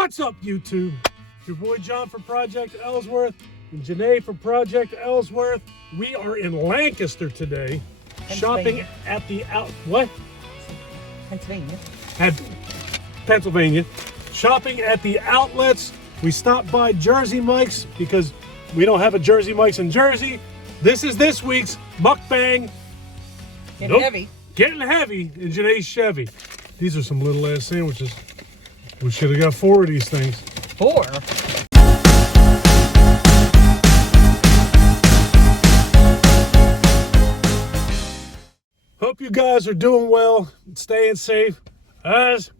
What's up, YouTube? Your boy John from Project Ellsworth and Janae from Project Ellsworth. We are in Lancaster today, shopping at the Pennsylvania. Shopping at the outlets. We stopped by Jersey Mike's because we don't have a Jersey Mike's in Jersey. This is this week's mukbang. Getting heavy. Getting heavy in Janae's Chevy. These are some little ass sandwiches. We should have got 4 of these things. 4? Hope you guys are doing well, staying safe, as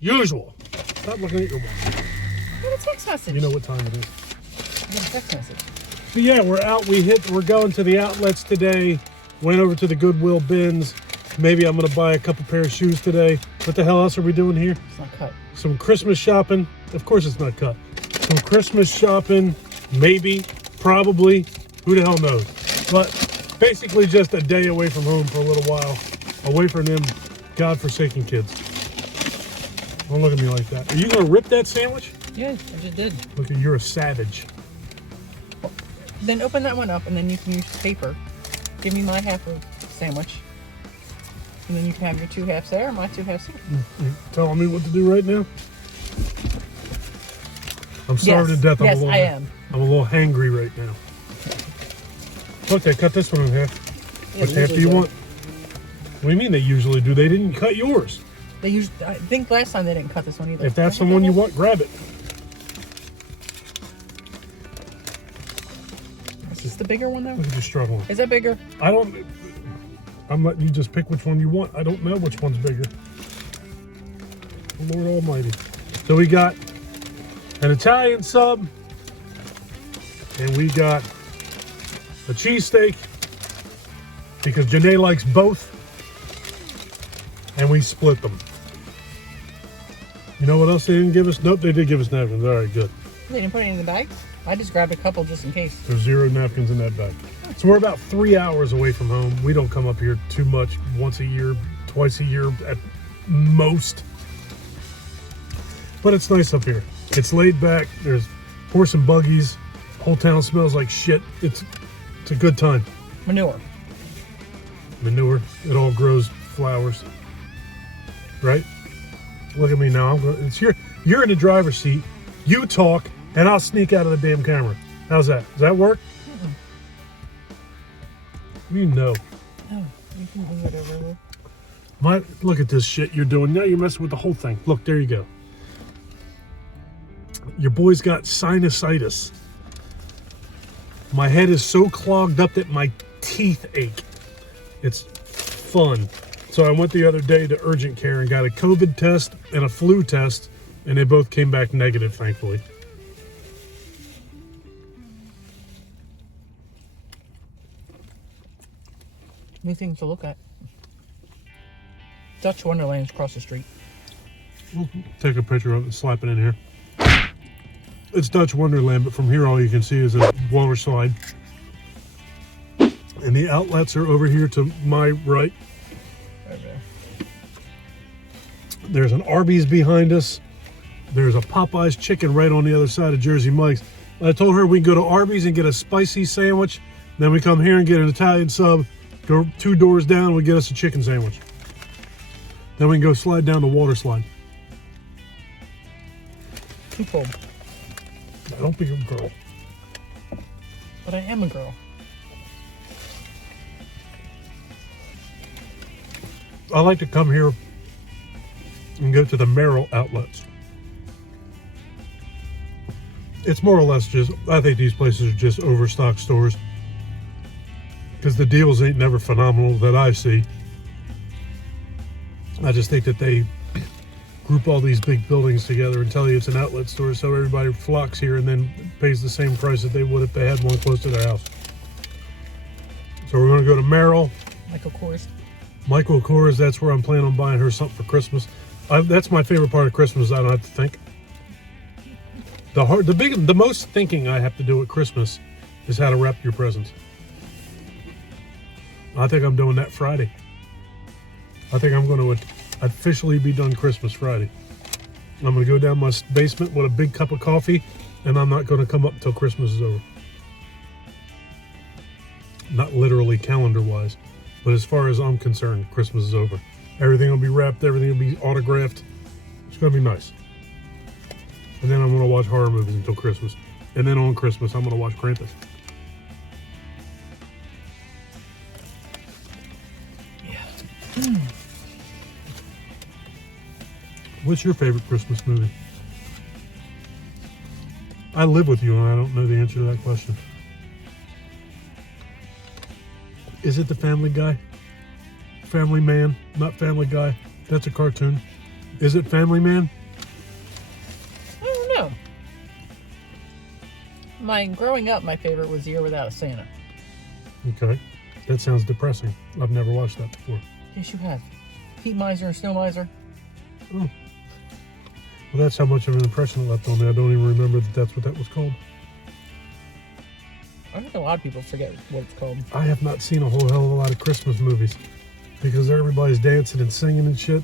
usual. Stop looking at your watch. I got a text message. You know what time it is. I got a text message. But yeah, we're out. We're going to the outlets today. Went over to the Goodwill bins. Maybe I'm gonna buy a couple pair of shoes today. What the hell else are we doing here? It's not cut. Some Christmas shopping. Of course it's not cut. Some Christmas shopping, maybe, probably. Who the hell knows? But basically just a day away from home for a little while. Away from them godforsaken kids. Don't look at me like that. Are you gonna rip that sandwich? Yeah, I just did. Look, you're a savage. Then open that one up and then you can use paper. Give me my half of sandwich. And then you can have your 2 halves there and my 2 halves here. You're telling me what to do right now? I'm starving to death. Yes, I am. I'm a little hangry right now. Okay, cut this one in half. Yeah, Which half do you want? What do you mean they usually do? They didn't cut yours. They usually, I think last time they didn't cut this one either. If that's the one you want, grab it. Is this the bigger one though? Look at you struggling. Is that bigger? I'm letting you just pick which one you want. I don't know which one's bigger. Lord Almighty. So we got an Italian sub, and we got a cheesesteak because Janae likes both, and we split them. You know what else they didn't give us? Nope, they did give us napkins. All right, good. They didn't put any in the bags? I just grabbed a couple just in case. There's 0 napkins in that bag. So we're about 3 hours away from home. We don't come up here too much, once a year, twice a year at most. But it's nice up here. It's laid back. There's horse and buggies. Whole town smells like shit. It's a good time. Manure. It all grows flowers. Right? Look at me now. You're in the driver's seat. You talk, and I'll sneak out of the damn camera. How's that? Does that work? You know. No, you can move it over there. Look at this shit you're doing. Now you're messing with the whole thing. Look, there you go. Your boy's got sinusitis. My head is so clogged up that my teeth ache. It's fun. So I went the other day to urgent care and got a COVID test and a flu test, and they both came back negative, thankfully. New things to look at. Dutch Wonderland's across the street. We'll take a picture of it and slap it in here. It's Dutch Wonderland, but from here all you can see is a water slide. And the outlets are over here to my right. Okay. There's an Arby's behind us. There's a Popeye's chicken right on the other side of Jersey Mike's. I told her we can go to Arby's and get a spicy sandwich. Then we come here and get an Italian sub. Go 2 doors down, we get us a chicken sandwich. Then we can go slide down the water slide. Too cold. Don't be a girl. But I am a girl. I like to come here and go to the Merrill outlets. It's more or less just, I think these places are just overstock stores. Because the deals ain't never phenomenal that I see. I just think that they group all these big buildings together and tell you it's an outlet store, so everybody flocks here and then pays the same price that they would if they had one close to their house. So we're going to go to Merrill. Michael Kors, that's where I'm planning on buying her something for Christmas. That's my favorite part of Christmas. I don't have to think. The most thinking I have to do at Christmas is how to wrap your presents. I think I'm doing that Friday. I think I'm going to officially be done Christmas Friday. I'm going to go down my basement with a big cup of coffee, and I'm not going to come up until Christmas is over. Not literally calendar-wise, but as far as I'm concerned, Christmas is over. Everything will be wrapped, everything will be autographed. It's going to be nice. And then I'm going to watch horror movies until Christmas. And then on Christmas, I'm going to watch Krampus. Yeah. What's your favorite Christmas movie? I live with you and I don't know the answer to that question. Is it the Family Guy? Family Man, not Family Guy. That's a cartoon. Is it Family Man? I don't know. Growing up, my favorite was Year Without a Santa. Okay. That sounds depressing. I've never watched that before. Yes, you have. Heat Miser and Snow Miser. Oh. Well, that's how much of an impression it left on me. I don't even remember that that's what that was called. I think a lot of people forget what it's called. I have not seen a whole hell of a lot of Christmas movies because everybody's dancing and singing and shit.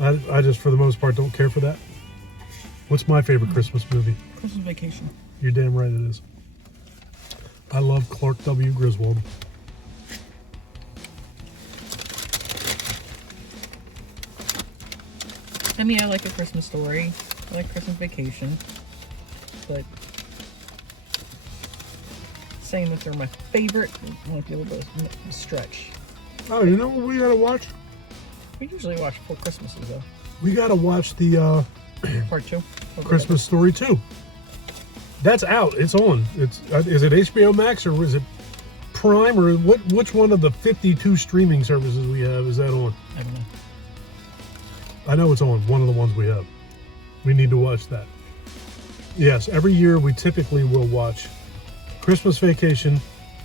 I just, for the most part, don't care for that. What's my favorite Christmas movie? Christmas Vacation. You're damn right it is. I love Clark W. Griswold. I mean, I like A Christmas Story. I like Christmas Vacation. But saying that they're my favorite might be a little bit of a stretch. Oh, you know what we gotta watch? We usually watch 4 Christmases, though. We gotta watch the Part 2. Christmas Story 2. That's out. It's on. Is it HBO Max or is it Prime or which one of the 52 streaming services we have is that on? I don't know. I know it's on one of the ones we have. We need to watch that. Yes, every year we typically will watch Christmas Vacation.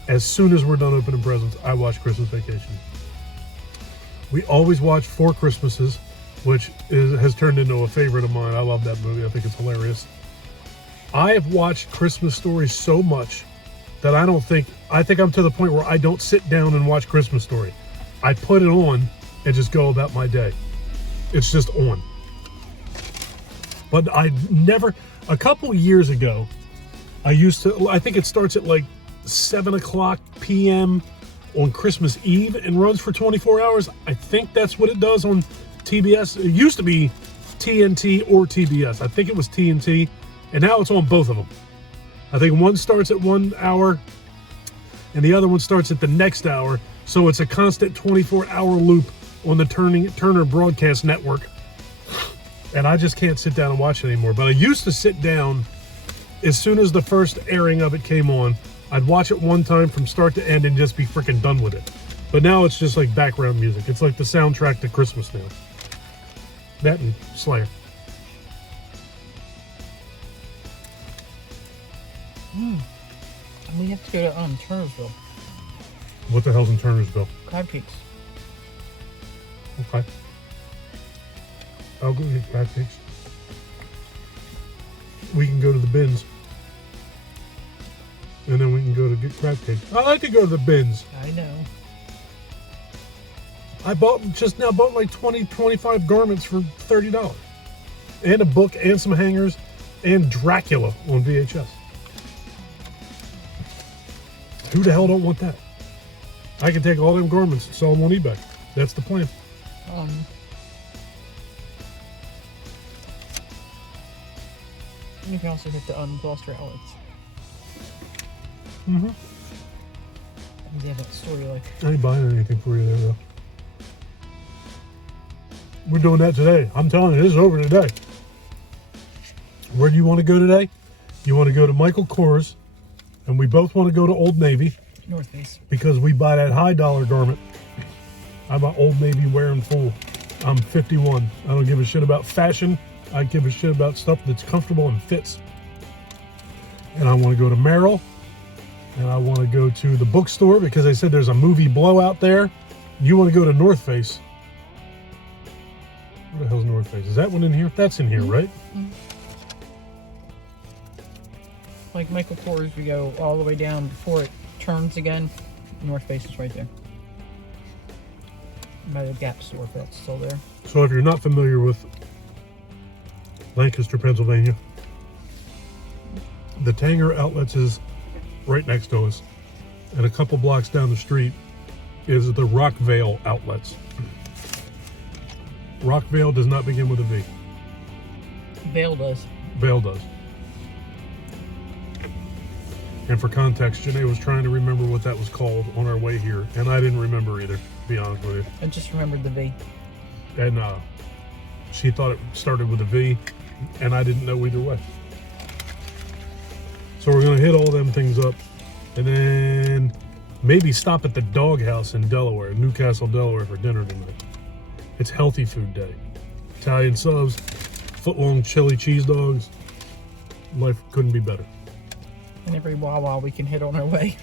As soon as we're done opening presents, I watch Christmas Vacation. We always watch 4 Christmases, which has turned into a favorite of mine. I love that movie. I think it's hilarious. I have watched Christmas Story so much that I think I'm to the point where I don't sit down and watch Christmas Story. I put it on and just go about my day. It's just on. But a couple years ago, I think it starts at like 7 o'clock p.m. on Christmas Eve and runs for 24 hours. I think that's what it does on TBS. It used to be TNT or TBS. I think it was TNT, and now it's on both of them. I think one starts at 1 hour, and the other one starts at the next hour, so it's a constant 24-hour loop on the Turner Broadcast Network. And I just can't sit down and watch it anymore. But I used to sit down as soon as the first airing of it came on. I'd watch it one time from start to end and just be freaking done with it. But now it's just like background music. It's like the soundtrack to Christmas now. That and Slayer. And we have to go to Turnersville. What the hell's in Turnersville? Crab Cakes. Okay. I'll go get crab cakes. We can go to the bins. And then we can go to get crab cakes. I like to go to the bins. I know. I bought like 25 garments for $30. And a book and some hangers and Dracula on VHS. Who the hell don't want that? I can take all them garments and sell them on eBay. That's the plan. You can also hit the Gloucester outlets. Mm-hmm. They have that story like. I ain't buying anything for you there, though. We're doing that today. I'm telling you, this is over today. Where do you want to go today? You want to go to Michael Kors, and we both want to go to Old Navy. North Face. Because we buy that high dollar garment. I'm an Old Navy wearing fool. I'm 51. I don't give a shit about fashion. I give a shit about stuff that's comfortable and fits. And I want to go to Merrill. And I want to go to the bookstore because they said there's a movie blowout there. You want to go to North Face. Where the hell's North Face? Is that one in here? That's in here, right? Mm-hmm. Like Michael Kors, we go all the way down before it turns again. North Face is right there. By the Gap store, if that's still there. So if you're not familiar with Lancaster, Pennsylvania. The Tanger Outlets is right next to us. And a couple blocks down the street is the Rockvale Outlets. Rockvale does not begin with a V. Vale does. Vale does. And for context, Janae was trying to remember what that was called on our way here, and I didn't remember either, to be honest with you. I just remembered the V. And she thought it started with a V, and I didn't know either way. So we're going to hit all them things up, and then maybe stop at the Doghouse in Delaware, Newcastle, Delaware, for dinner tonight. It's healthy food day. Italian subs, foot-long chili cheese dogs. Life couldn't be better. And every Wawa we can hit on our way.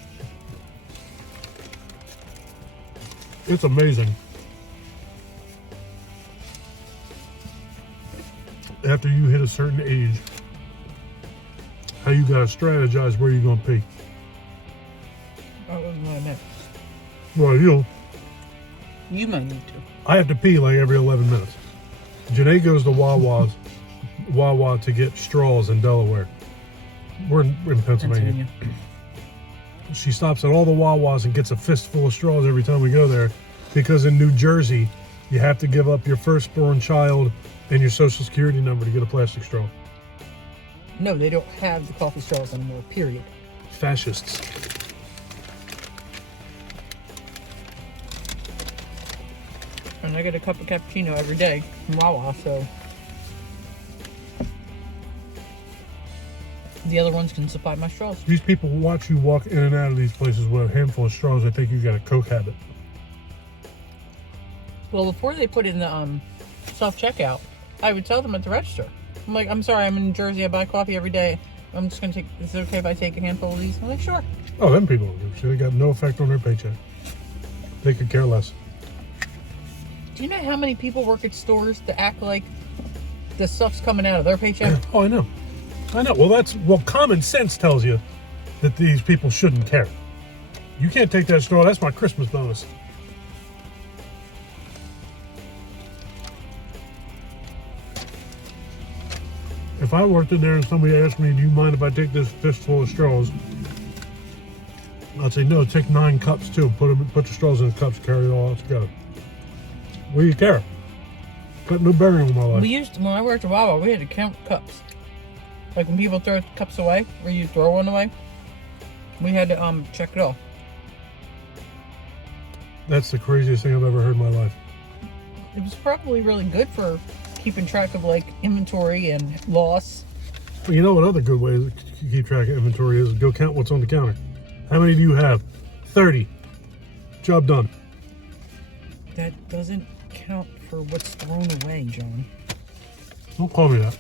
It's amazing. After you hit a certain age, how you gotta strategize where you're gonna pee. That wasn't what I meant. Well, You might need to. I have to pee like every 11 minutes. Janae goes to Wawa to get straws in Delaware. We're in Pennsylvania. She stops at all the Wawas and gets a fistful of straws every time we go there, because in New Jersey, you have to give up your firstborn child and your social security number to get a plastic straw. No, they don't have the coffee straws anymore, period. Fascists. And I get a cup of cappuccino every day from Wawa, so the other ones can supply my straws. These people watch you walk in and out of these places with a handful of straws. I think you got a Coke habit. Well, before they put in the self-checkout, I would tell them at the register. I'm like, I'm sorry, I'm in New Jersey, I buy coffee every day. I'm just going to take, is it okay if I take a handful of these? I'm like, sure. Oh, them people, they got no effect on their paycheck. They could care less. Do you know how many people work at stores to act like the stuff's coming out of their paycheck? Oh, I know. Well, common sense tells you that these people shouldn't care. You can't take that straw. That's my Christmas bonus. If I worked in there and somebody asked me, do you mind if I take this fistful of straws? I'd say, no, take 9 cups too. Put the straws in the cups, carry it all out together. What do you care? Got no bearing on my life. When I worked at Wawa, we had to count cups. Like when people throw cups away, or you throw one away, we had to check it off. That's the craziest thing I've ever heard in my life. It was probably really good for keeping track of like inventory and loss. Well, you know what other good way to keep track of inventory is? Go count what's on the counter. How many do you have? 30. Job done. That doesn't count for what's thrown away, John. Don't call me that.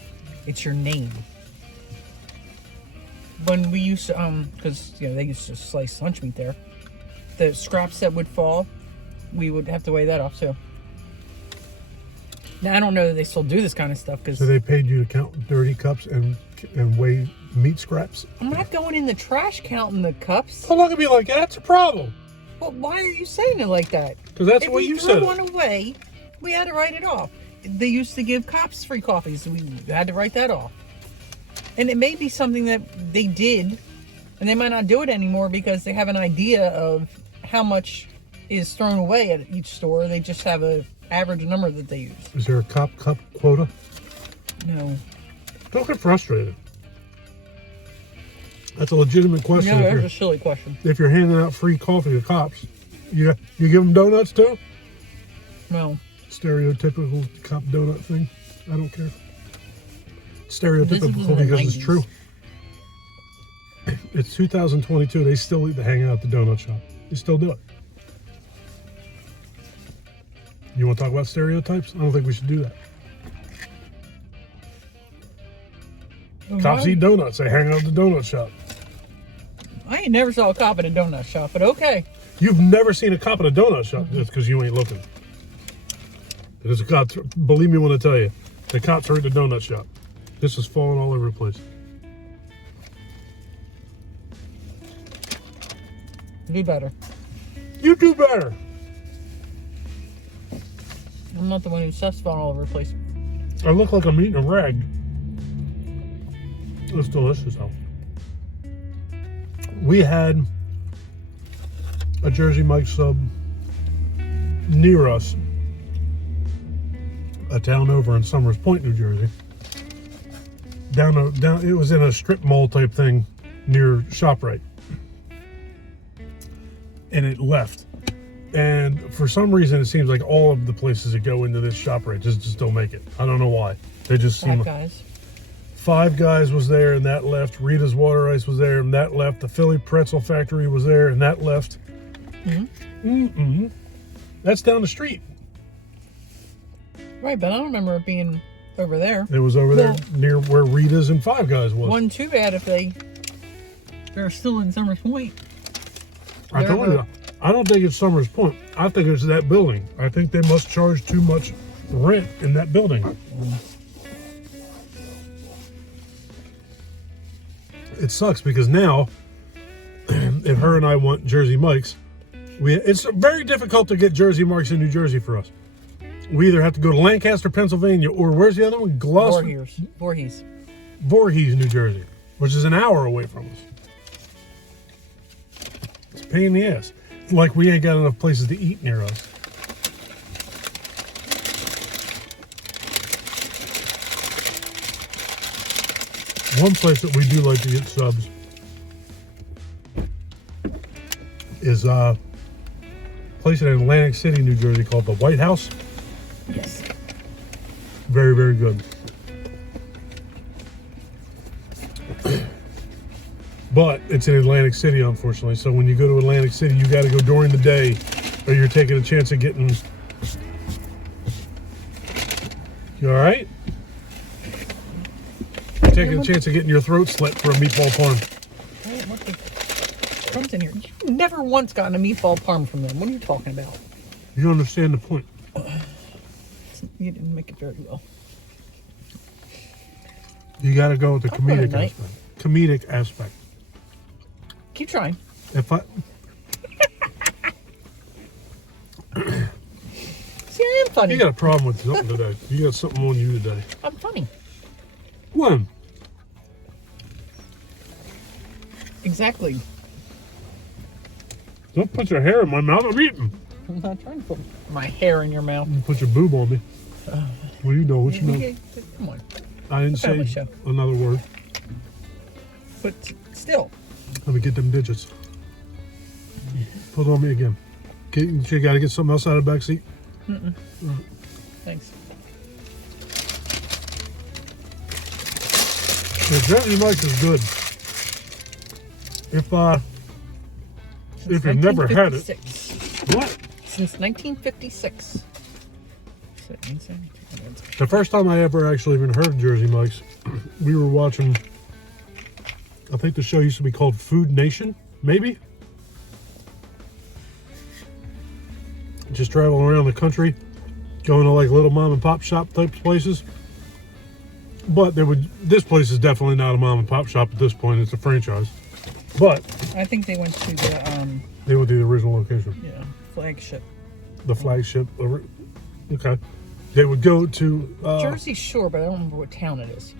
It's your name. When we used to, because they used to slice lunch meat there, the scraps that would fall, we would have to weigh that off too. Now I don't know that they still do this kind of stuff because. So they paid you to count dirty cups and weigh meat scraps? I'm not going in the trash counting the cups. I'm not gonna be like, that's a problem. Well, why are you saying it like that? Because that's what you said. If we threw one away, we had to write it off. They used to give cops free coffees, so we had to write that off. And it may be something that they did, and they might not do it anymore because they have an idea of how much is thrown away at each store. They just have an average number that they use. Is there a cup quota? No. Don't get frustrated. That's a legitimate question. No, that's a silly question. If you're handing out free coffee to cops, you give them donuts too? No. Stereotypical cop donut thing. I don't care. Stereotypical because 90s. it's true. It's 2022. They still hang out at the donut shop. They still do it. You want to talk about stereotypes? I don't think we should do that. Cops eat donuts. They hang out at the donut shop. I ain't never saw a cop at a donut shop, but okay. You've never seen a cop at a donut shop? That's because you ain't looking. There's a cop. Believe me when I tell you, the cops are at the donut shop. This is falling all over the place. Do better. You do better. I'm not the one who's stuff's falling all over the place. I look like I'm eating a rag. It's delicious though. We had a Jersey Mike's sub near us, a town over in Summers Point, New Jersey. Down, it was in a strip mall type thing near ShopRite, and it left. And for some reason, it seems like all of the places that go into this ShopRite just don't make it. I don't know why. They just seem. Five Guys was there and that left. Rita's Water Ice was there and that left. The Philly Pretzel Factory was there and that left. That's down the street. Right, but I don't remember it being over there. It was over there near where Rita's and Five Guys was. Wasn't too bad if they're still in Summers Point. I told you, I don't think it's Summers Point. I think it's that building. I think they must charge too much rent in that building. It sucks because now, if her and I want Jersey Mike's, it's very difficult to get Jersey Mike's in New Jersey for us. We either have to go to Lancaster, Pennsylvania, or where's the other one? Voorhees, New Jersey, which is an hour away from us. It's a pain in the ass. It's like we ain't got enough places to eat near us. One place that we do like to get subs is a place in Atlantic City, New Jersey called the White House. Yes. Very, very good. But it's in Atlantic City, unfortunately. So when you go to Atlantic City, you got to go during the day, or you're taking a chance of getting. You all right? You're taking a chance of getting your throat slit for a meatball parm. What the crumbs in here? You've never once gotten a meatball parm from them. What are you talking about? You don't understand the point. You didn't make it very well. You got to go with the comedic aspect. Comedic aspect. Keep trying. If I See, I am funny. You got a problem with something today. You got something on you today. I'm funny. When? Exactly. Don't put your hair in my mouth. I'm eating. I'm not trying to put my hair in your mouth. You put your boob on me. What do you know? What you know? Come on. I didn't say another word. But still. Let me get them digits. Put it on me again. You got to get something else out of the back seat? Thanks. The Jersey Mike's is good. If you've never had it. What? Since 1956. The first time I ever actually even heard of Jersey Mike's, we were watching, I think the show used to be called Food Nation, maybe? Just traveling around the country, going to like little mom and pop shop type places. But this place is definitely not a mom and pop shop at this point, it's a franchise. But I think they went to the they went to the original location. Yeah, flagship. The flagship. Okay. They would go to Jersey Shore, but I don't remember what town it is.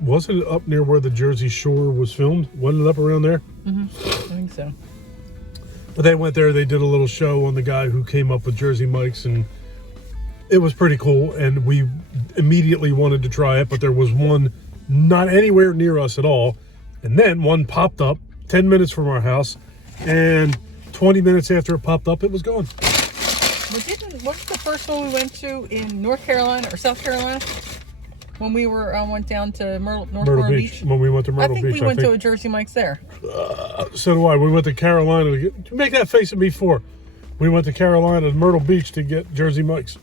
Wasn't it up near where the Jersey Shore was filmed? Wasn't it up around there? I think so. But they went there, they did a little show on the guy who came up with Jersey Mike's, and it was pretty cool, and we immediately wanted to try it, but there was one not anywhere near us at all. And then one popped up 10 minutes from our house, and 20 minutes after it popped up, it was gone. What's the first one we went to in North Carolina or South Carolina? When we went down to Myrtle Beach. When we went to Myrtle Beach. I think we went to a Jersey Mike's there. So do I. We went to Carolina to make that face at me for. We went to Carolina to Myrtle Beach to get Jersey Mike's.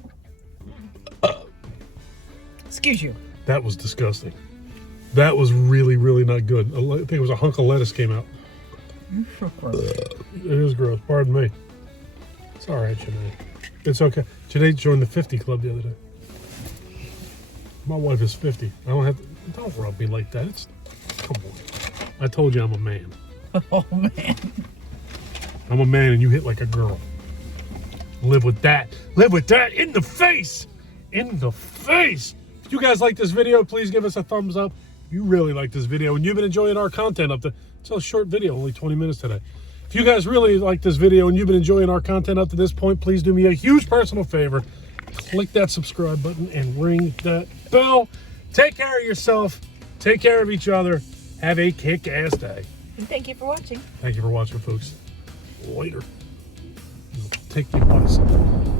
Excuse you. That was disgusting. That was really, really not good. I think it was a hunk of lettuce came out. You're so gross. It is gross. Pardon me. It's all right, Janae. It's okay. Janae joined the 50 club the other day. My wife is 50. I don't have to. Don't rub me like that. Come on. I told you I'm a man. Oh, man. I'm a man and you hit like a girl. Live with that. Live with that in the face. In the face. If you guys like this video, please give us a thumbs up. If you really like this video and you've been enjoying our content up to, it's a short video, only 20 minutes today. If you guys really like this video and you've been enjoying our content up to this point, please do me a huge personal favor. Click that subscribe button and ring that bell. Take care of yourself. Take care of each other. Have a kick-ass day. And thank you for watching. Thank you for watching, folks. Later. Take your bison.